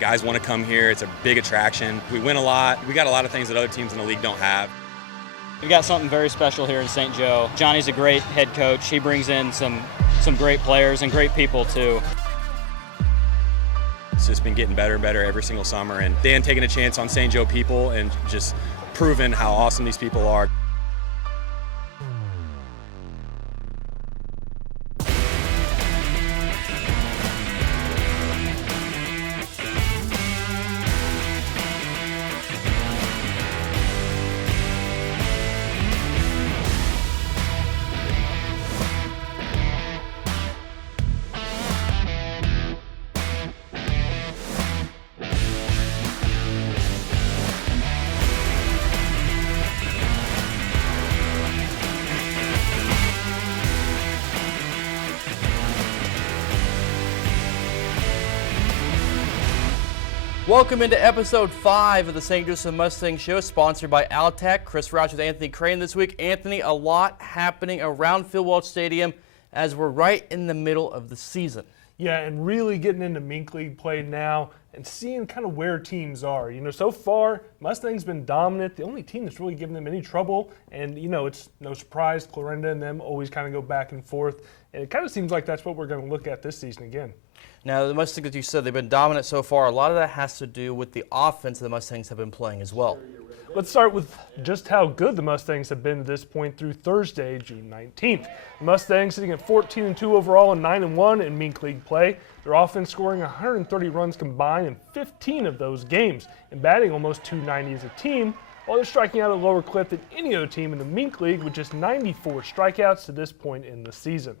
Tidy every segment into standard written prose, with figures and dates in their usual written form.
Guys want to come here. It's a big attraction. We win a lot. We got a lot of things that other teams in the league don't have. We've got something very special here in St. Joe. Johnny's a great head coach. He brings in some great players and great people too. It's just been getting better and better every single summer, and Dan taking a chance on St. Joe people and just proving how awesome these people are. Welcome into episode 5 of the St. Joseph Mustangs Show, sponsored by Altec. Chris Roush with Anthony Crane this week. Anthony, a lot happening around Phil Welch Stadium as we're right in the middle of the season. Yeah, and really getting into Mink League play now and seeing kind of where teams are. You know, so far, Mustangs been dominant. The only team that's really given them any trouble, and, you know, it's no surprise, Clarinda and them always kind of go back and forth. And it kind of seems like that's what we're going to look at this season again. Now, the Mustangs, as you said, they've been dominant so far. A lot of that has to do with the offense the Mustangs have been playing as well. Let's start with just how good the Mustangs have been to this point through Thursday, June 19th. The Mustangs sitting at 14-2 overall and 9-1 in Mink League play. Their offense scoring 130 runs combined in 15 of those games and batting almost .290 as a team, while they're striking out at a lower clip than any other team in the Mink League with just 94 strikeouts to this point in the season.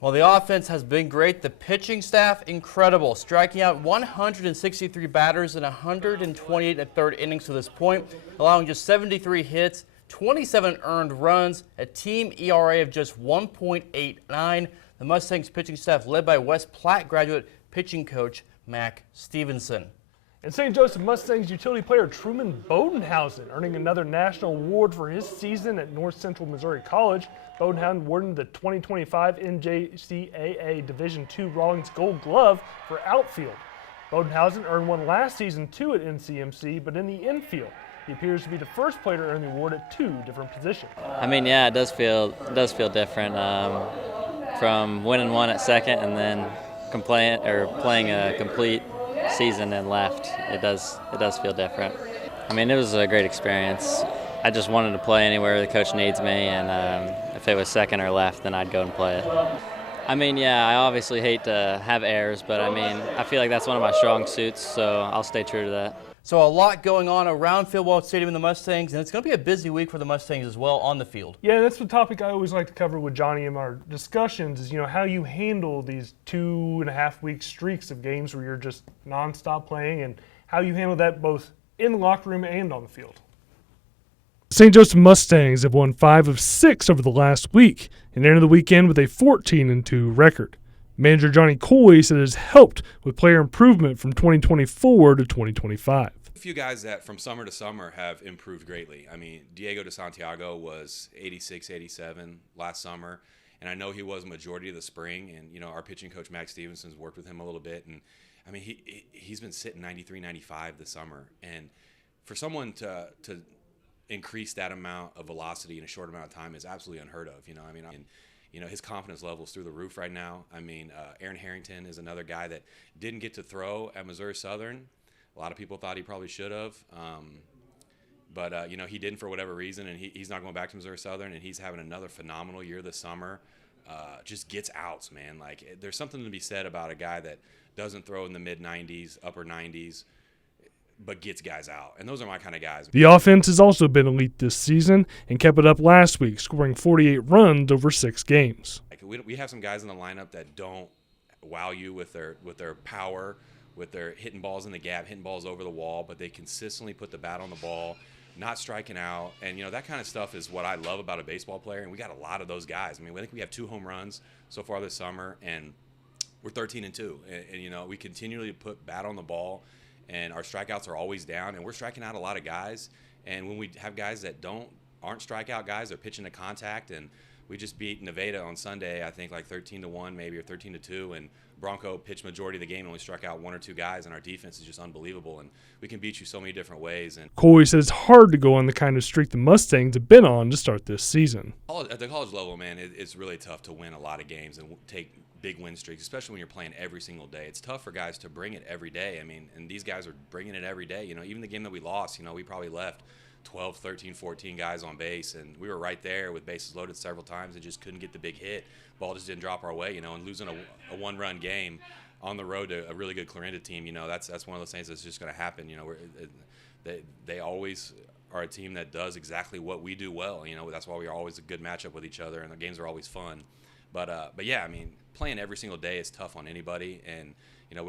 While the offense has been great, the pitching staff, incredible, striking out 163 batters in 128 and third innings to this point, allowing just 73 hits, 27 earned runs, a team ERA of just 1.89. The Mustangs pitching staff led by West Platte graduate pitching coach Mac Stevenson. And St. Joseph Mustangs utility player Truman Bodenhausen earning another national award for his season at North Central Missouri College. Bodenhausen awarded the 2025 NJCAA Division II Rawlings Gold Glove for outfield. Bodenhausen earned one last season too at NCMC, but in the infield. He appears to be the first player to earn the award at 2 different positions. I mean, yeah, it does feel different from winning one at second and then playing a complete season and left. It does feel different. I mean, it was a great experience. I just wanted to play anywhere the coach needs me, and if it was second or left, then I'd go and play it. I mean, yeah, I obviously hate to have errors, but I mean, I feel like that's one of my strong suits, so I'll stay true to that. So a lot going on around Phil Welch Stadium in the Mustangs, and it's going to be a busy week for the Mustangs as well on the field. Yeah, that's the topic I always like to cover with Johnny in our discussions is, you know, how you handle these 2.5 week streaks of games where you're just nonstop playing and how you handle that both in the locker room and on the field. St. Joseph Mustangs have won 5 of 6 over the last week and ended the weekend with a 14-2 record. Manager Johnny Coy said it has helped with player improvement from 2024 to 2025. A few guys that from summer to summer have improved greatly. I mean, Diego de Santiago was 86, 87 last summer, and I know he was majority of the spring, and, you know, our pitching coach, Max Stevenson's worked with him a little bit, and, I mean, he's been sitting 93, 95 this summer, and for someone to increase that amount of velocity in a short amount of time is absolutely unheard of, you know, I mean, you know, his confidence level is through the roof right now. I mean, Aaron Harrington is another guy that didn't get to throw at Missouri Southern. A lot of people thought he probably should have, but you know, he didn't for whatever reason, and he's not going back to Missouri Southern, and he's having another phenomenal year this summer. Just gets outs, man. Like, there's something to be said about a guy that doesn't throw in the mid-90s, upper 90s, but gets guys out. And those are my kind of guys. The offense has also been elite this season and kept it up last week, scoring 48 runs over 6 games. Like, we have some guys in the lineup that don't wow you with their power, with their hitting balls in the gap, hitting balls over the wall, but they consistently put the bat on the ball, not striking out. And, you know, that kind of stuff is what I love about a baseball player, and we got a lot of those guys. I mean, I think we have 2 home runs so far this summer, and we're 13-2. And you know, we continually put bat on the ball, and our strikeouts are always down, and we're striking out a lot of guys. And when we have guys that aren't strikeout guys, they're pitching to contact and we just beat Nevada on Sunday, I think like 13-1 maybe, or 13-2, and Bronco pitched majority of the game and only struck out 1 or 2 guys, and our defense is just unbelievable, and we can beat you so many different ways. And Coley said it's hard to go on the kind of streak the Mustangs have been on to start this season. At the college level, man, it's really tough to win a lot of games and take big win streaks, especially when you're playing every single day. It's tough for guys to bring it every day. I mean, and these guys are bringing it every day. Even the game that we lost, we probably left 12, 13, 14 guys on base, and we were right there with bases loaded several times and just couldn't get the big hit. Ball just didn't drop our way, and losing a one-run game on the road to a really good Clarinda team, that's one of those things that's just going to happen. They always are a team that does exactly what we do well. That's why we're always a good matchup with each other, and the games are always fun. But yeah, I mean, playing every single day is tough on anybody, and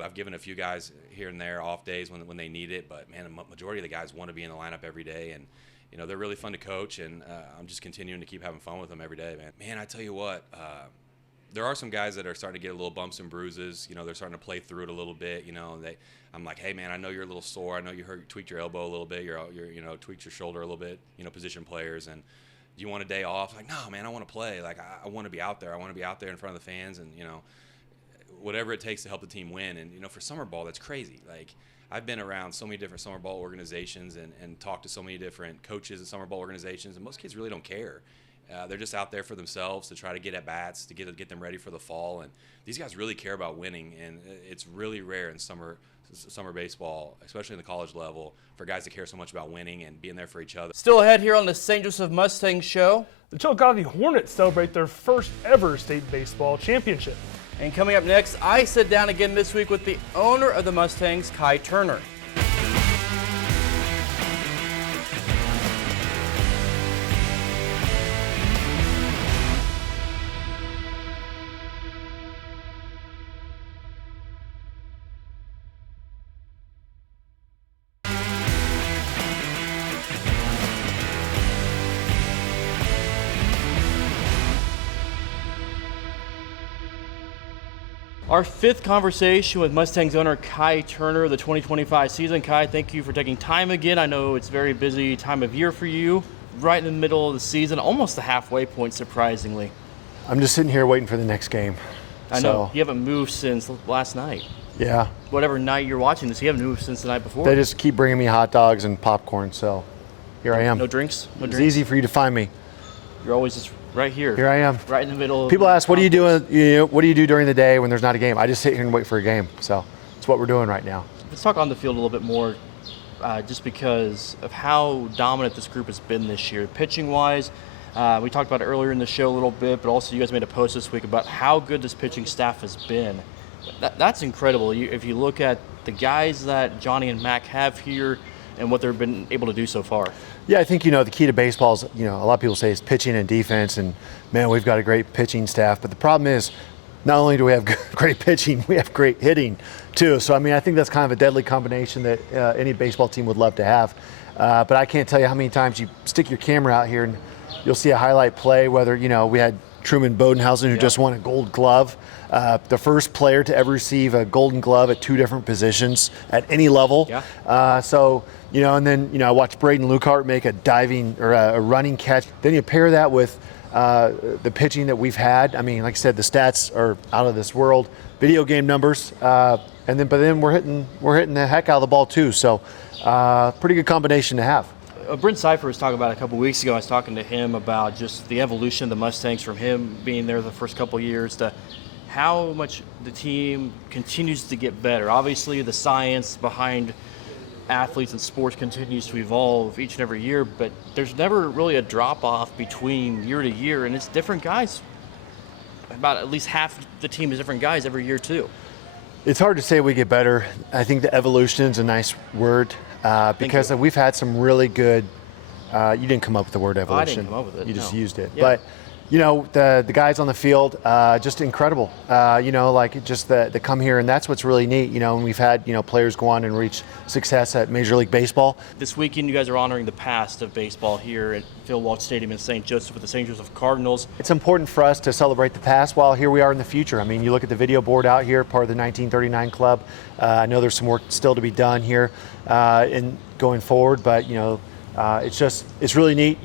I've given a few guys here and there off days when they need it, but man, the majority of the guys want to be in the lineup every day, and they're really fun to coach, and I'm just continuing to keep having fun with them every day, man. Man, I tell you what, there are some guys that are starting to get a little bumps and bruises. They're starting to play through it a little bit. I'm like, hey man, I know you're a little sore. I know you tweaked your elbow a little bit. You're tweaked your shoulder a little bit. Position players, and do you want a day off? Like, no, man, I want to play. Like, I want to be out there. I want to be out there in front of the fans, and whatever it takes to help the team win. And for summer ball, that's crazy. Like, I've been around so many different summer ball organizations and talked to so many different coaches in summer ball organizations, and most kids really don't care. They're just out there for themselves to try to get at bats, to get them ready for the fall. And these guys really care about winning, and it's really rare in summer baseball, especially in the college level, for guys to care so much about winning and being there for each other. Still ahead here on the St. Joseph Mustangs show. The Chillicothe Hornets celebrate their first ever state baseball championship. And coming up next, I sit down again this week with the owner of the Mustangs, Kai Turner. Our fifth conversation with Mustangs owner Kai Turner of the 2025 season. Kai, thank you for taking time again. I know it's a very busy time of year for you. Right in the middle of the season, almost the halfway point, surprisingly. I'm just sitting here waiting for the next game. I know. You haven't moved since last night. Yeah. Whatever night you're watching this, you haven't moved since the night before. They just keep bringing me hot dogs and popcorn, so here I am. No drinks? It's easy for you to find me. You're always just right here. Here I am. Right in the middle. People ask, what do you do? What do you do during the day when there's not a game? I just sit here and wait for a game. So it's what we're doing right now. Let's talk on the field a little bit more, just because of how dominant this group has been this year, pitching-wise. We talked about it earlier in the show a little bit, but also you guys made a post this week about how good this pitching staff has been. That's incredible. If you look at the guys that Johnny and Mac have here and what they've been able to do so far. Yeah, I think, the key to baseball is, a lot of people say it's pitching and defense, and man, we've got a great pitching staff. But the problem is, not only do we have great pitching, we have great hitting too. So, I think that's kind of a deadly combination that any baseball team would love to have. But I can't tell you how many times you stick your camera out here and you'll see a highlight play, whether, we had Truman Bodenhausen, who just won a gold glove. The first player to ever receive a golden glove at 2 different positions at any level. Yeah. And then, I watched Braden Lukehart make a diving or a running catch. Then you pair that with the pitching that we've had. Like I said, the stats are out of this world. Video game numbers. But then we're hitting the heck out of the ball too. So pretty good combination to have. Brent Cipher was talking about a couple weeks ago. I was talking to him about just the evolution of the Mustangs from him being there the first couple of years to how much the team continues to get better. Obviously, the science behind athletes and sports continues to evolve each and every year, but there's never really a drop-off between year to year, and it's different guys. About at least half the team is different guys every year, too. It's hard to say we get better. I think the evolution is a nice word because we've had some really good you didn't come up with the word evolution. I didn't come up with it. You just used it. Yeah. But the guys on the field, just incredible. They come here, and that's what's really neat. And we've had players go on and reach success at Major League Baseball. This weekend, you guys are honoring the past of baseball here at Phil Walsh Stadium in St. Joseph with the St. Joseph Cardinals. It's important for us to celebrate the past while here we are in the future. You look at the video board out here, part of the 1939 club. I know there's some work still to be done here in going forward, but it's really neat.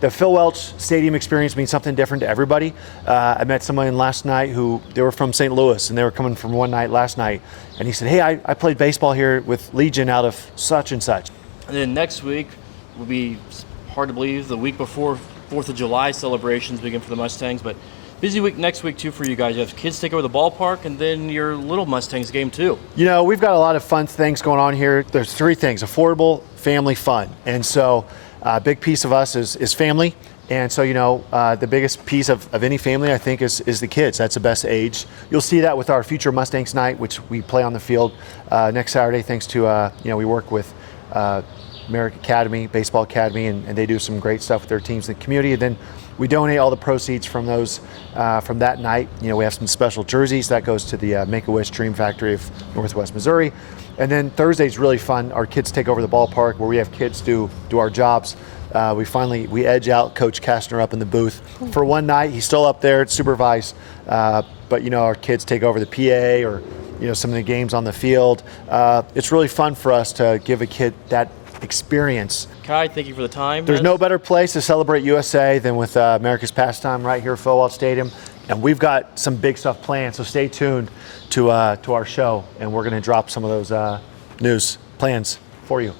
the Phil Welch Stadium experience means something different to everybody. I met someone last night who, they were from St. Louis, and they were coming from one night last night, and he said, hey, I played baseball here with Legion out of such and such. And then next week will be, hard to believe, the week before 4th of July celebrations begin for the Mustangs, but busy week next week too for you guys. You have kids take over the ballpark, and then your little Mustangs game too. You know, we've got a lot of fun things going on here. There's three things: affordable, family, fun. And so a big piece of us is family. And so, you know, the biggest piece of any family, I think, is the kids. That's the best age. You'll see that with our future Mustangs night, which we play on the field next Saturday, thanks to, you know, we work with Merrick Academy, Baseball Academy, and they do some great stuff with their teams in the community. And then we donate all the proceeds from those, from that night. You know, we have some special jerseys that goes to the Make-A-Wish Dream Factory of Northwest Missouri. And then Thursday's really fun. Our kids take over the ballpark where we have kids do our jobs. We edge out Coach Kastner up in the booth for one night. He's still up there to supervise, but you know, our kids take over the PA or, you know, some of the games on the field. It's really fun for us to give a kid that experience. Kai, thank you for the time. There's no better place to celebrate USA than with America's Pastime right here at Phil Welch Stadium. And we've got some big stuff planned, so stay tuned to our show, and we're going to drop some of those news plans for you.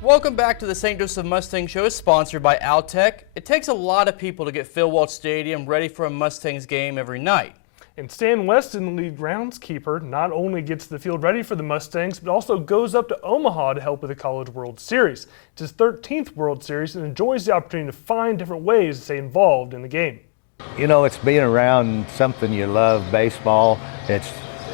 Welcome back to the St. Joseph Mustang Show, sponsored by Altec. It takes a lot of people to get Phil Welch Stadium ready for a Mustangs game every night. And Stan Weston, the lead groundskeeper, not only gets the field ready for the Mustangs, but also goes up to Omaha to help with the College World Series. It's his 13th World Series and enjoys the opportunity to find different ways to stay involved in the game. You know, it's being around something you love, baseball. It's,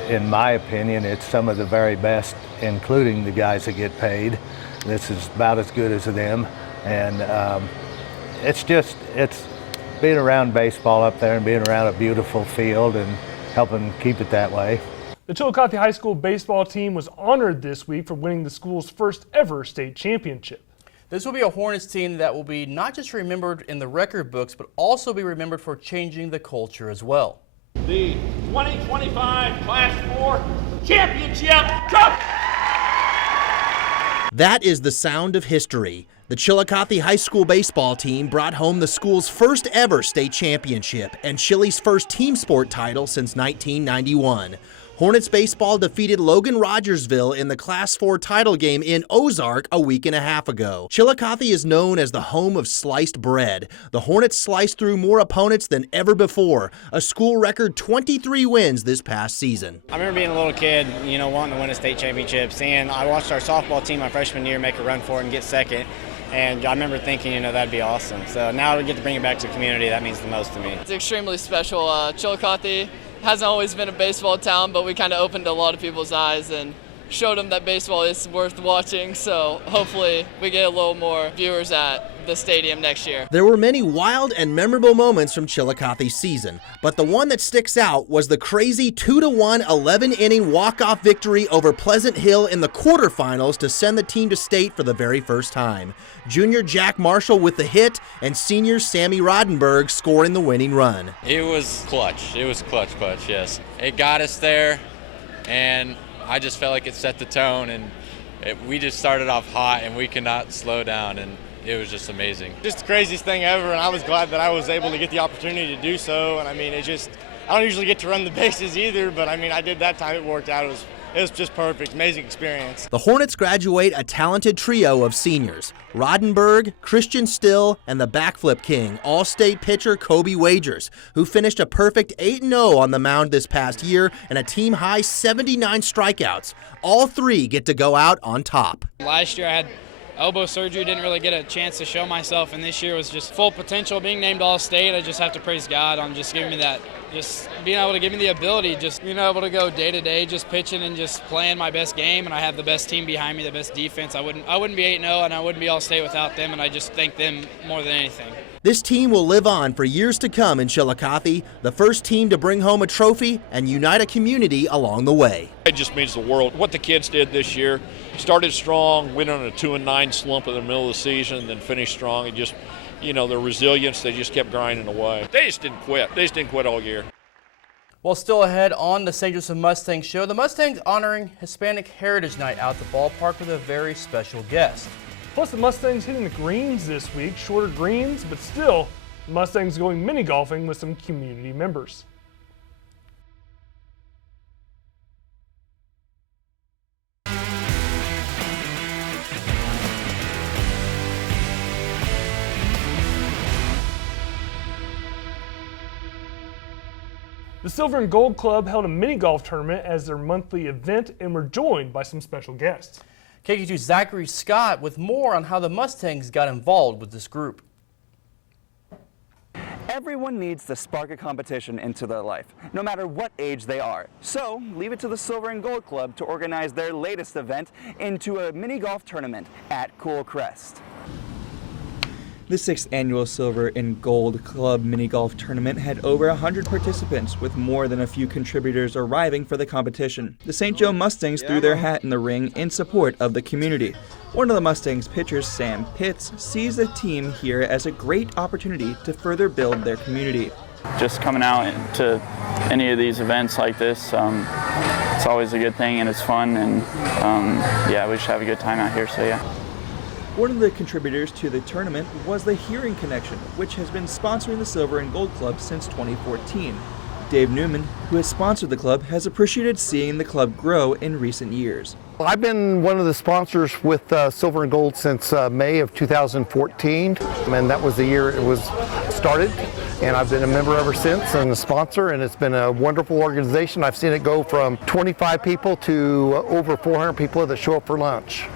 in my opinion, it's some of the very best, including the guys that get paid. This is about as good as them, and it's being around baseball up there and being around a beautiful field and helping keep it that way. The Chillicothe High School baseball team was honored this week for winning the school's first ever state championship. This will be a Hornets team that will be not just remembered in the record books, but also be remembered for changing the culture as well. The 2025 Class 4 Championship Cup! That is the sound of history. The Chillicothe High School baseball team brought home the school's first ever state championship and Chili's first team sport title since 1991. Hornets baseball defeated Logan Rogersville in the Class 4 title game in Ozark a week and a half ago. Chillicothe is known as the home of sliced bread. The Hornets sliced through more opponents than ever before, a school record 23 wins this past season. I remember being a little kid, you know, wanting to win a state championship, and I watched our softball team my freshman year make a run for it and get second. And I remember thinking, you know, that'd be awesome. So now we get to bring it back to the community. That means the most to me. It's extremely special. Chillicothe hasn't always been a baseball town, but we kind of opened a lot of people's eyes and showed them that baseball is worth watching. So hopefully we get a little more viewers at the stadium next year. There were many wild and memorable moments from Chillicothe's season, but the one that sticks out was the crazy 2-1 11-inning walk-off victory over Pleasant Hill in the quarterfinals to send the team to state for the very first time. Junior Jack Marshall with the hit and senior Sammy Rodenberg scoring the winning run. It was clutch. It was clutch, yes. It got us there, and I just felt like it set the tone, and we just started off hot, and we could not slow down, and it was just amazing. Just the craziest thing ever, and I was glad that I was able to get the opportunity to do so. And I mean, I don't usually get to run the bases either, but I mean, I did that time. It worked out. It was just perfect, amazing experience. The Hornets graduate a talented trio of seniors: Rodenberg, Christian Still, and the backflip king, all-state pitcher Kobe Wagers, who finished a perfect 8-0 on the mound this past year and a team-high 79 strikeouts. All three get to go out on top. Last year I had elbow surgery, didn't really get a chance to show myself, and this year was just full potential. Being named All-State, I just have to praise God on just giving me that, just being able to give me the ability, just being able to go day to day, just pitching and just playing my best game, and I have the best team behind me, the best defense. I wouldn't be 8-0, and I wouldn't be All-State without them, and I just thank them more than anything. This team will live on for years to come in Chillicothe, the first team to bring home a trophy and unite a community along the way. It just means the world. What the kids did this year, started strong, went on a 2-9 slump in the middle of the season, then finished strong. It just, their resilience, they just kept grinding away. They just didn't quit. They just didn't quit all year. Well, still ahead on the St. Joseph Mustangs show, the Mustangs honoring Hispanic Heritage Night out the ballpark with a very special guest. Plus, the Mustangs hitting the greens this week, shorter greens, but still, the Mustangs going mini golfing with some community members. The Silver and Gold Club held a mini golf tournament as their monthly event and were joined by some special guests. KQ2's Zachary Scott with more on how the Mustangs got involved with this group. Everyone needs to spark a competition into their life, no matter what age they are. So, leave it to the Silver and Gold Club to organize their latest event into a mini golf tournament at Cool Crest. The 6th annual Silver and Gold Club Mini Golf Tournament had over 100 participants, with more than a few contributors arriving for the competition. The St. Joe Mustangs threw their hat in the ring in support of the community. One of the Mustangs pitchers, Sam Pitts, sees the team here as a great opportunity to further build their community. Just coming out to any of these events like this, it's always a good thing and it's fun, and yeah, we just have a good time out here, so yeah. One of the contributors to the tournament was the Hearing Connection, which has been sponsoring the Silver and Gold Club since 2014. Dave Newman, who has sponsored the club, has appreciated seeing the club grow in recent years. I've been one of the sponsors with Silver and Gold since May of 2014, and that was the year it was started. And I've been a member ever since and a sponsor, and it's been a wonderful organization. I've seen it go from 25 people to over 400 people that show up for lunch.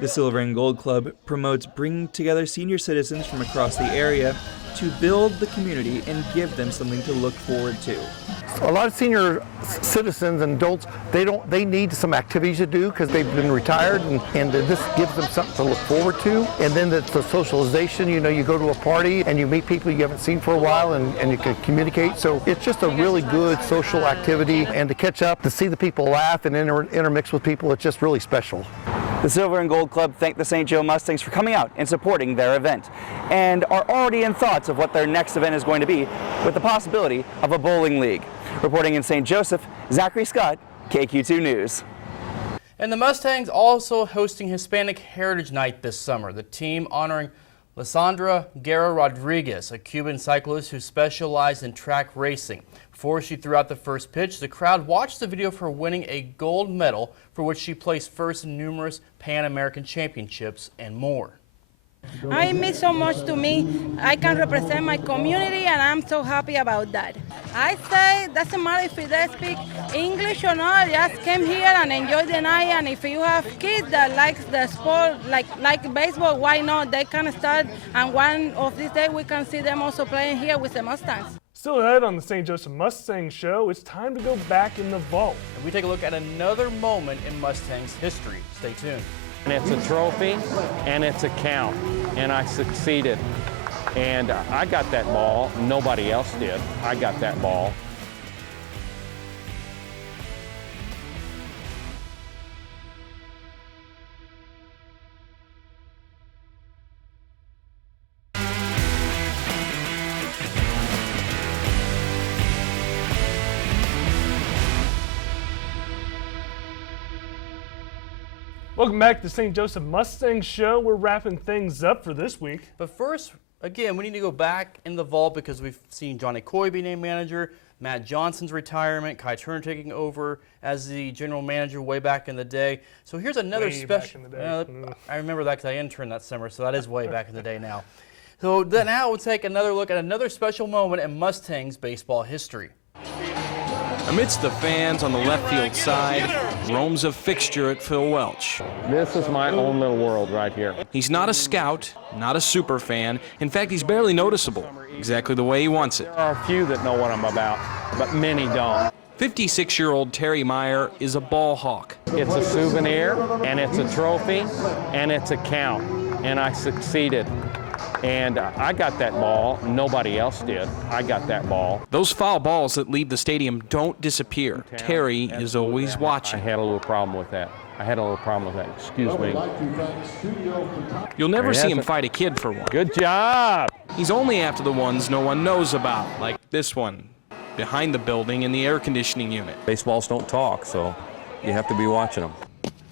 The Silver and Gold Club promotes bringing together senior citizens from across the area to build the community and give them something to look forward to. A lot of senior citizens and adults, they need some activities to do because they've been retired, and this gives them something to look forward to. And then it's the socialization, you go to a party and you meet people you haven't seen for a while, and you can communicate. So it's just a really good social activity, and to catch up, to see the people laugh and intermix with people, it's just really special. The Silver and Gold Club thanked the St. Joe Mustangs for coming out and supporting their event, and are already in thoughts of what their next event is going to be, with the possibility of a bowling league. Reporting in St. Joseph, Zachary Scott, KQ2 News. And the Mustangs also hosting Hispanic Heritage Night this summer. The team honoring Lysandra Guerra Rodriguez, a Cuban cyclist who specialized in track racing. Before she threw out the first pitch, the crowd watched the video of her winning a gold medal, for which she placed first in numerous Pan American championships and more. I mean so much to me. I can represent my community, and I'm so happy about that. I say doesn't matter if they speak English or not, just come here and enjoy the night. And if you have kids that like the sport, like baseball, why not? They can start, and one of these days we can see them also playing here with the Mustangs. Still ahead on the St. Joseph Mustang Show, it's time to go back in the vault. And we take a look at another moment in Mustangs history. Stay tuned. And it's a trophy, and it's a count, and I succeeded. And I got that ball, nobody else did. I got that ball. Welcome back to the St. Joseph Mustang Show. We're wrapping things up for this week. But first, again, we need to go back in the vault because we've seen Johnny Coy be named manager, Matt Johnson's retirement, Kai Turner taking over as the general manager way back in the day. So here's another special. I remember that because I interned that summer, so that is way back in the day now. So now we'll take another look at another special moment in Mustangs baseball history. Amidst the fans on the left field side, Rome's a fixture at Phil Welch. This is my own little world right here. He's not a scout, not a super fan. In fact, he's barely noticeable, exactly the way he wants it. There are a few that know what I'm about, but many don't. 56-year-old Terry Meyer is a ball hawk. It's a souvenir, and it's a trophy, and it's a count, and I succeeded. And I got that ball. Nobody else did. I got that ball. Those foul balls that leave the stadium don't disappear. Terry is always watching. I had a little problem with that. Excuse me. You'll never see him fight a kid for one. Good job. He's only after the ones no one knows about, like this one, behind the building in the air conditioning unit. Baseballs don't talk, so you have to be watching them.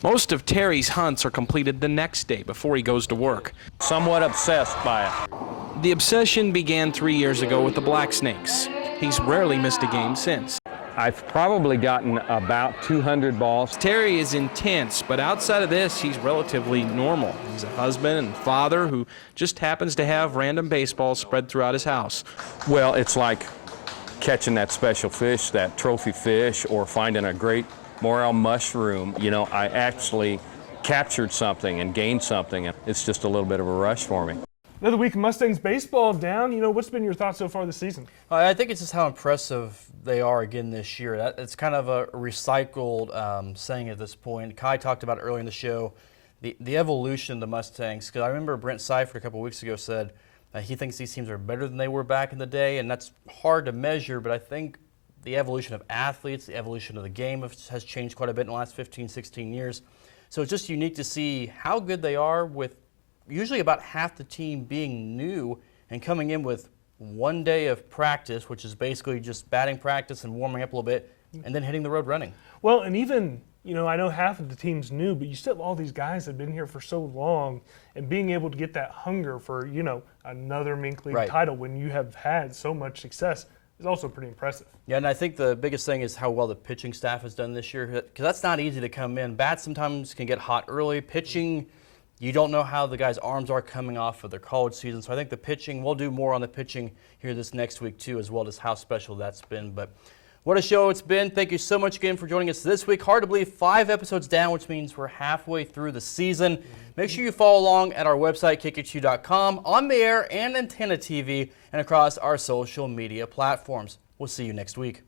Most of Terry's hunts are completed the next day before he goes to work. Somewhat obsessed by it. The obsession began 3 years ago with the Black Snakes. He's rarely missed a game since. I've probably gotten about 200 balls. Terry is intense, but outside of this, he's relatively normal. He's a husband and father who just happens to have random baseballs spread throughout his house. Well, it's like catching that special fish, that trophy fish, or finding a great morel mushroom. You know, I actually captured something and gained something, and it's just a little bit of a rush for me. Another week of Mustangs baseball down. You know, what's been your thoughts so far this season? I think it's just how impressive they are again this year. It's kind of a recycled saying at this point. Kai talked about it earlier in the show, the evolution of the Mustangs. Because I remember Brent Seifert a couple weeks ago said he thinks these teams are better than they were back in the day, and that's hard to measure, but I think the evolution of athletes, the evolution of the game has changed quite a bit in the last 15, 16 years. So it's just unique to see how good they are with usually about half the team being new and coming in with 1 day of practice, which is basically just batting practice and warming up a little bit, and then hitting the road running. Well, and even, you know, I know half of the team's new, but you still have all these guys that have been here for so long, and being able to get that hunger for, you know, another Mink League title when you have had so much success is also pretty impressive. Yeah, and I think the biggest thing is how well the pitching staff has done this year, because that's not easy to come in. Bats sometimes can get hot early. Pitching, you don't know how the guys' arms are coming off of their college season. So I think the pitching, we'll do more on the pitching here this next week too, as well as how special that's been. But what a show it's been. Thank you so much again for joining us this week. Hard to believe 5 episodes down, which means we're halfway through the season. Make sure you follow along at our website, KQ2.com, on the air and Antenna TV, and across our social media platforms. We'll see you next week.